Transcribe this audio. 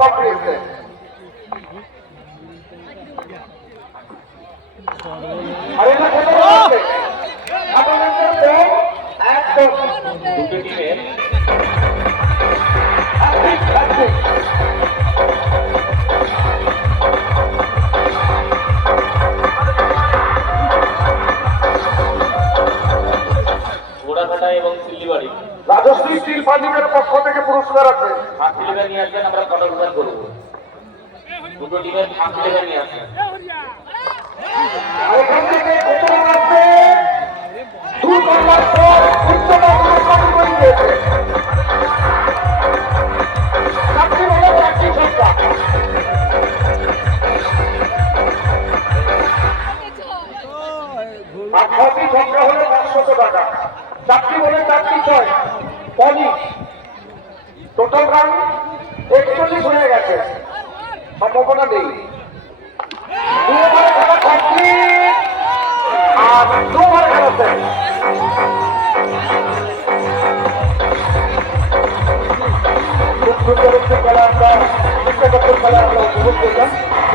ফলাফল পেয়েছে। আর এটা খেতে হচ্ছে আপনাদের দল একদম দুটো টিমের ঘোড়াঘাটা এবং সিল্লিবাড়ি রাজশ্রী স্টিল ফার্নিচারের পক্ষ থেকে পুরস্কার আছে। ফাঁসি লেখা নিয়ে আসবেন, আমরা পদগ্রহণ করব। দুটো টিমের ফাঁসি লেখা নিয়ে আসবেন। এখান থেকে প্রথম রাজ্যে 2 ঘন্টার পর উচ্চতর পুরস্কার করে দিয়েছে। চাকরি হলো চাকরি সংখ্যা, আর 6টি সংখ্যা হলো 500 টাকা। চাকরি হলে 4টি 6 পনি টোটাল রান 41 হয়ে গেছে, সম্ভাবনা নেই। 2 ওভারে খেলা কমপ্লিট আর 2 ওভারে খেলাতে খুব সুন্দর একটি খেলা আমরা চেষ্টা করতে খেলা আমরা উপভোগ করলাম।